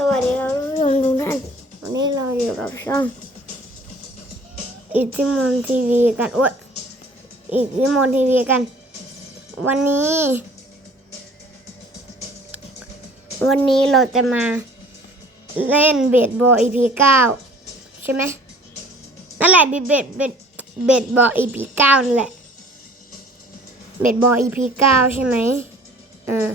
สวัสดีครับผู้ชมทุกท่านวันนี้เราอยู่กับช่องอิทธิมนทีวีกันอ้วอิทธิมนทีวีกัน วันนี้ วันนี้เราจะมาเล่นเบสบอล EP 9ใช่ไหมนั่นแหละเบสเบสเบสเบสบอล EP 9นั่นแหละเบสบอล EP 9ใช่ไหมเออ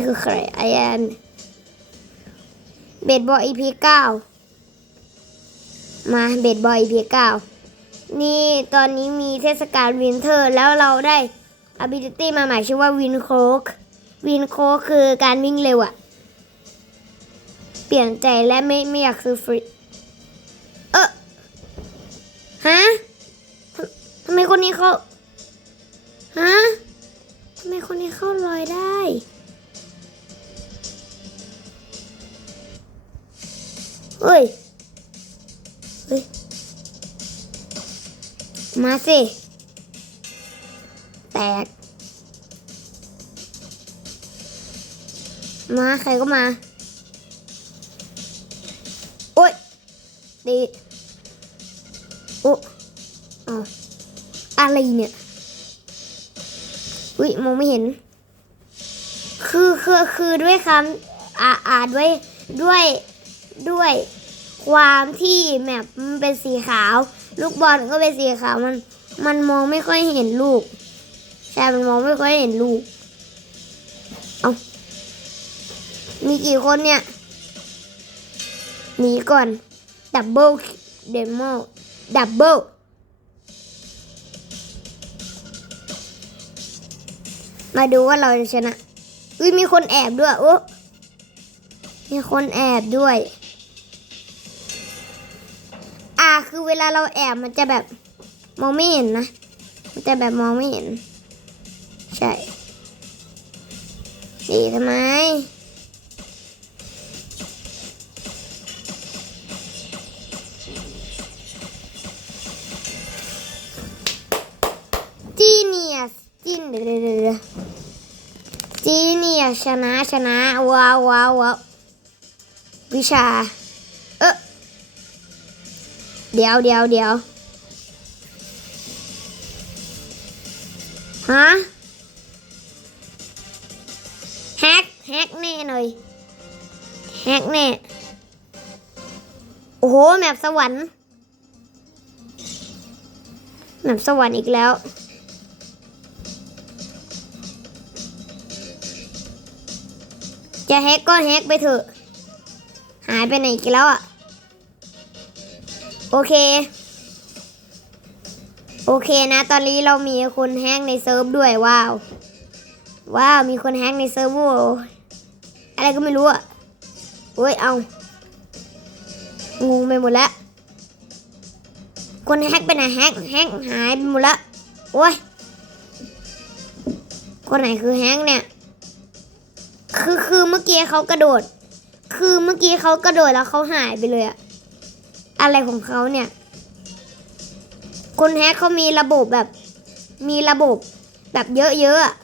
นนี้คือใครไอแอนเบดบอล EP 9มาเบดบอล EP 9นี่ตอนนี้มีเทศกาลวินเทอร์ แล้วเราได้ ability มาใหม่ชื่อว่าวินโคกวินโคกคือการวิ่งเร็วอะเปลี่ยนใจและไม่ไม่อยากซื้อฟรี เออฮะทำทำไมคนนี้เขาฮะทำไมคนนี้เข้าลอยได้ เฮ้ย เฮ้ย มาสิ แตก มา ใครก็มา โอ้ย ดีโอ้ออะไรเนี่ยอุ้ยมองไม่เห็น คือคือคือด้วยคำอ่าอ่าด้วยด้วย ด้วยความที่แมปมันเป็นสีขาว ลูกบอลก็เป็นสีขาวมัน มันมองไม่ค่อยเห็นลูกใช่มันมองไม่ค่อยเห็นลูกเอามีกี่คนเนี่ยหนีก่อนดับเบิลเดโมดับเบิลมาดูว่าเราจะชนะอุ้ยมีคนแอบด้วยโอ้มีคนแอบด้วย คือเวลาเราแอบมันจะแบบมองไม่เห็นนะ มันจะแบบมองไม่เห็น ใช่ดีทำไมจีเนียสจีนเดี๋ยวเดี๋ยวเดี๋ยวจีเนียสชนะชนะว้าวว้าวว้าววิชา เดี๋ยวเดี๋ยวเดี๋ยวฮะแฮกแฮกแน่หน่อยแฮกแน่ โอ้โห แมปสวรรค์ แมปสวรรค์อีกแล้ว จะแฮกก็แฮกไปเถอะ หายไปไหนกันแล้วอะ โอเค โอเคนะ ตอนนี้เรามีคนแฮกในเซิร์ฟด้วยว้าว ว้าว มีคนแฮกในเซิร์ฟโวอะไรก็ไม่รู้อะโอ้ย เอางงไปหมดแล้ว คนแฮกไปไหนแฮกแฮกหายไปหมดแล้ว โอ้ย คนไหนคือแฮกเนี่ย คือคือเมื่อกี้เขากระโดด คือเมื่อกี้เขากระโดดแล้วเขาหายไปเลยอะ อะไรของเขาเนี่ย คนแฮกเขามีระบบแบบ มีระบบแบบเยอะๆอะ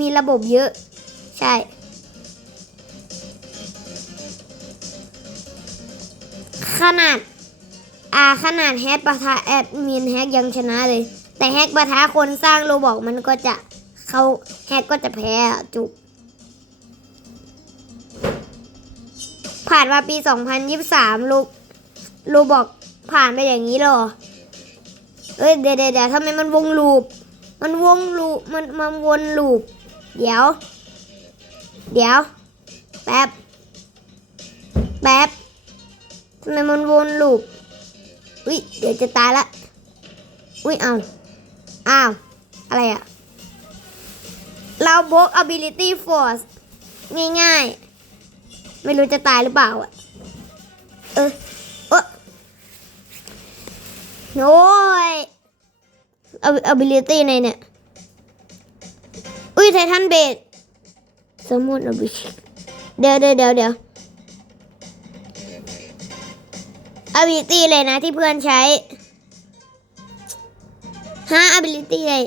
มีระบบเยอะ ใช่ ขนาด อ่าขนาดแฮกปะทะแอดมินแฮกยังชนะเลย แต่แฮกประทะคนสร้างโรบอกมันก็จะเขาแฮกก็จะแพ้จุกผ่านมาปี 2023ลูก ลูกบอกผ่านไปอย่างนี้หรอ เอ้ยเดี๋ยวเดี๋ยวเดี๋ยวทำไมมันวงลูป มันวงลูป มันมันวนลูป เดี๋ยว เดี๋ยว แป๊บ แป๊บทำไมมันวนลูป อุ้ยเดี๋ยวจะตายละ อุ้ยเอาอ้าว อะไรอะเราบล็อก ability force ง่ายๆ ไม่รู้จะตายหรือเปล่าอะเออ โอ้ย ability ไหนเนี่ย อุ้ยไททันเบดสมุน ability เดี๋ยวเดี๋ยวเดี๋ยวเดี๋ยว ability เลยนะที่เพื่อนใช้ฮะ ability เลย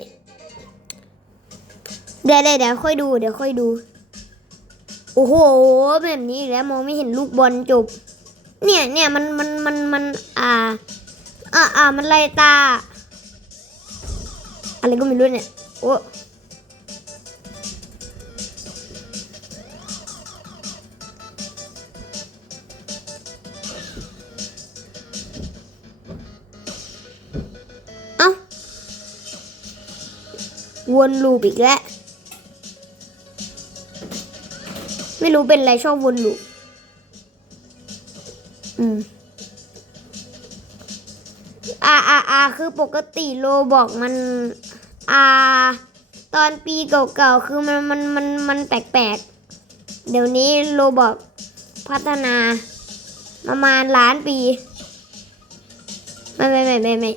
เดี๋ยวเดี๋ยวเดี๋ยวค่อยดูเดี๋ยวค่อยดู โอ้โหแบบนี้แล้วมองไม่เห็นลูกบอลจบ เนี่ยเนี่ยมันมันมันมันอ่า อ่าอ่ามันไล่ตา อะไรก็ไม่รู้เนี่ย โอ้เอ้าวนลูปอีกแล้วไม่รู้เป็นอะไรชอบวนลูปอืม อ่าอาอาคือปกติโลบอกมันอาตอนปีเก่าๆ คือมันมันมันมันแปลกๆ เดี๋ยวนี้โลบอกพัฒนาประมาณล้านปี ไม่ไม่ไม่ไม่ไม่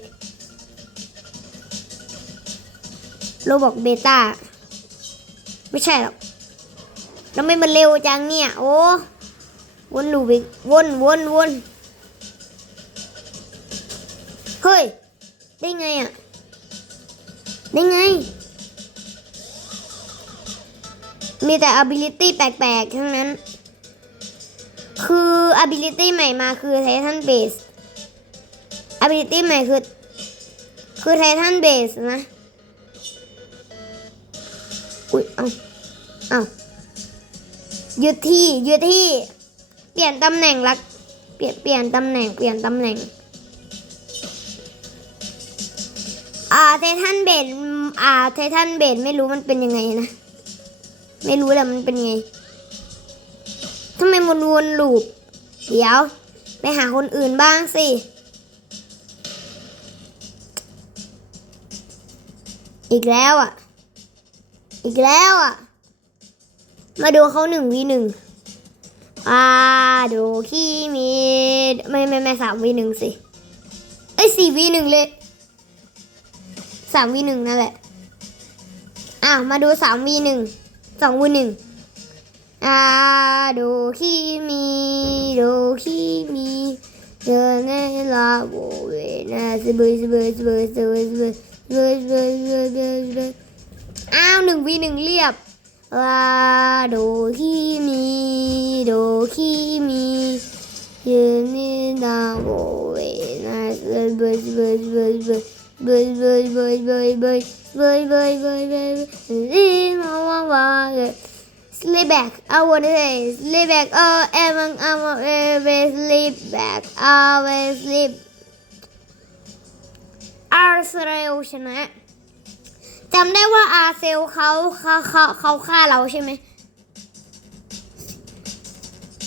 โลบอกเบต้า ไม่ใช่หรอกแล้วไม่มันเร็วจังเนี่ย โอ้วนลูปอีกวนวนวนเฮ้ย ได้ไงอะ ได้ไง มีแต่ ability แปลกๆ ทั้งนั้น คือ ability ใหม่มาคือ Titan Base ability ใหม่คือ คือ Titan Base นะ อุ้ย เอาเอาหยุดที่หยุดที่ เปลี่ยนตำแหน่งละเปลี่ยน เปลี่ยนตำแหน่ง เปลี่ยนตำแหน่ง อาไททันเบดอ่าไททันเบดไม่รู้มันเป็นยังไงนะ ไม่รู้แหละมันเป็นไงทำไมมันวนลูป เดี๋ยว ไปหาคนอื่นบ้างสิ อีกแล้วอะ อีกแล้วอะ มาดูเขาหนึ่งวีหนึ่งอ่าดูขี้มี ไม่ไม่ไม่สามวีหนึ่งสิ เอ้ยสี่วีหนึ่งเลย สามวีหนึ่งนั่นแหละ อะมาดูสามวีหนึ่งสองวีหนึ่งอ่าดูคีมีดูคีมีเดินในลาโบเวนะสบายสบายสบายสบายสบายสบายสบายสบายสบายสบายอ้าวหนึ่งวีหนึ่งเรียบลาดูคีมีดูคีมีเดินในลาโบเวนะสบายสบายสบายสบาย Bơi bơi bơi bơi bơi bơi bơi bơi bơi đi mà mà mà sleep back I wanna say sleep back oh em I'm always sleep back always sleep อาร์เซลชนะจำได้ว่าอาร์เซลเขาเขาเขาเขาฆ่าเราใช่ไหม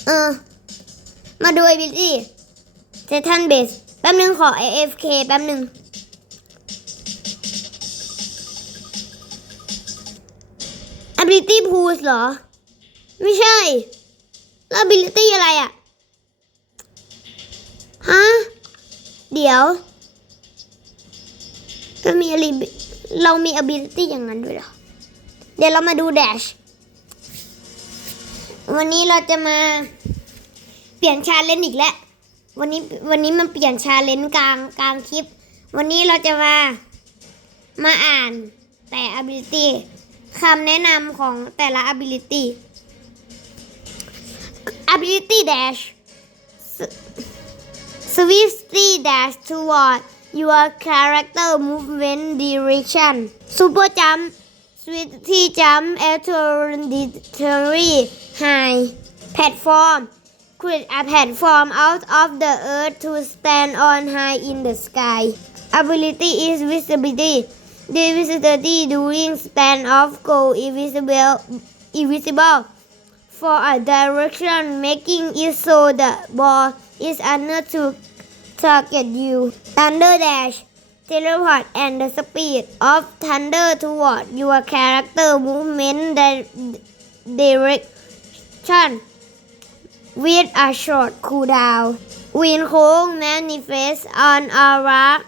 เออ มาดูไอบิลลี่เจทันเบส แป๊บนึงขอ AFK แป๊บนึง ability pools เหรอ ไม่ใช่ แล้ว ability อะไรอะฮะ เดี๋ยวเรามี ali- เรามี ability อย่างนั้นด้วยเหรอ เดี๋ยวเรามาดู dash วันนี้เราจะมาเปลี่ยนชาเลนจ์อีกแล้ว วันนี้วันนี้มันเปลี่ยนชาเลนจ์กลางกลางคลิป วันนี้เราจะมามาอ่านแต่ ability คำแนะนำของแต่ละ ability ability dash swiftly dash toward your character movement direction super jump swiftly jump extraordinary high platform create a platform out of the earth to stand on high in the sky ability is visibility They visited the during span of go invisible, invisible for a direction, making it so the ball is unable to target you. Thunder dash, teleport, and the speed of thunder toward your character movement di direction with a short cooldown. Wind hole manifests on a rock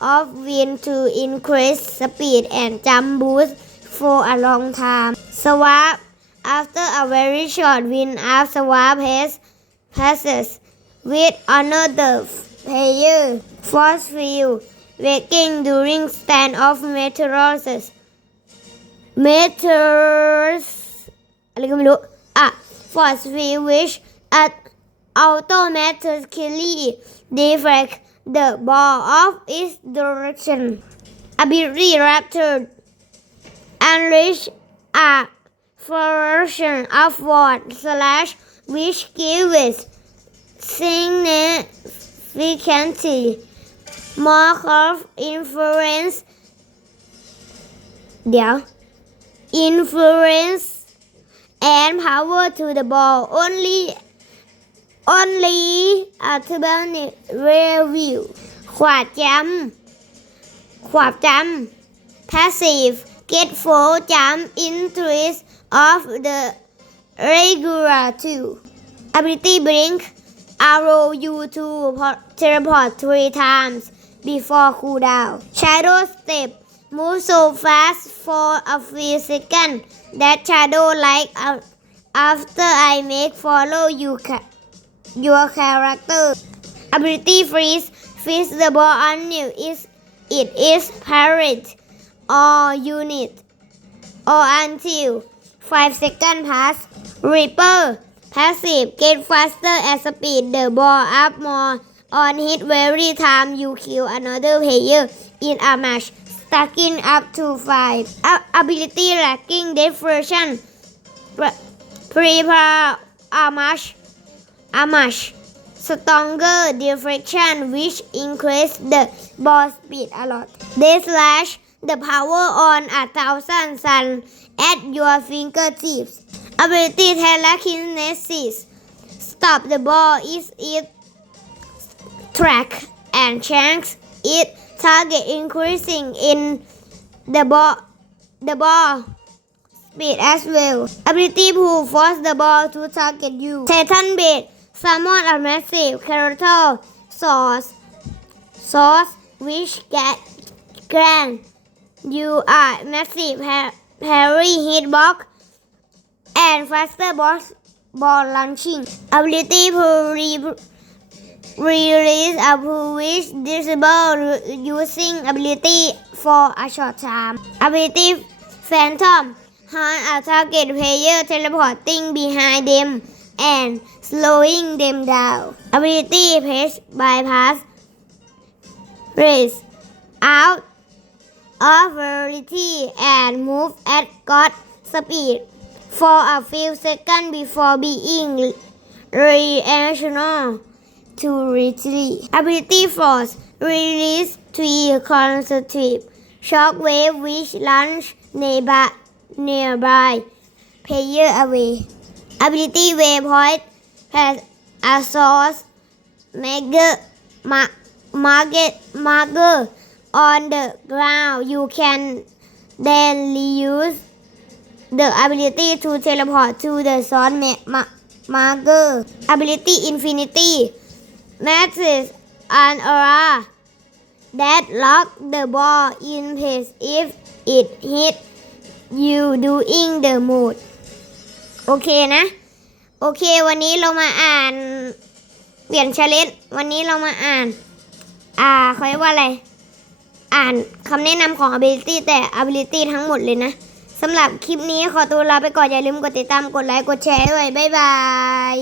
of wind to increase speed and jump boost for a long time. Swap after a very short wind up swap pass passes with another player. Force field waking during standoff meteorosis. meters อะไรก็ไม่รู้ อ่ะ for speed which at automatically deflect the ball off its direction. Abilene and reach a version of what slash which gives significantly more of influence. Yeah. Influence and power to the ball only only a t b a n review ขวาดจำขวาดจำ passive get full jump interest of the regular two ability blink arrow you to po- teleport three times before cooldown shadow step move so fast for a few seconds that shadow like a- after I make follow you ca- your character ability freeze freeze the ball until is it is parried or unit. Or until 5 seconds pass reaper passive get faster at speed. The ball up more on hit every time you kill another player in a match. Stacking up to 5 A- ability lacking diversion Pre- prepare a much a much stronger deflection which increase the ball speed a lot. They slash the power on a thousand sun at your fingertips. Ability telekinesis. Stop the ball is it track and chance it target increasing in the ball the ball speed as well. Ability to force the ball to target you. Titan bait. Summon a massive character source. Source which get grant you a massive ha- parry hitbox and faster boss ball launching. Ability to re- release a which disable using ability for a short time. Ability Phantom hunt a target player teleporting behind them and slowing them down. Ability Pace Bypass Race out of reality and move at God speed for a few seconds before being reactional to retreat. Ability Force release three consecutive shockwave which launch nearby, nearby player away. Ability Waypoint has a source marker, ma- market marker on the ground. You can then reuse the ability to teleport to the source ma- ma- marker. Ability Infinity matches an aura that lock the ball in place if it hit you doing the mode โอเคนะ โอเค วันนี้เรามาอ่าน เปลี่ยนชาเลนวันนี้เรามาอ่าน อ่าเขาเรียกว่าอะไร อ่านคำแนะนำของ ability แต่ ability ทั้งหมดเลยนะสำหรับคลิปนี้ขอตัวลาไปก่อนอย่าลืมกดติดตามกดไลค์กดแชร์ด้วย บ๊ายบาย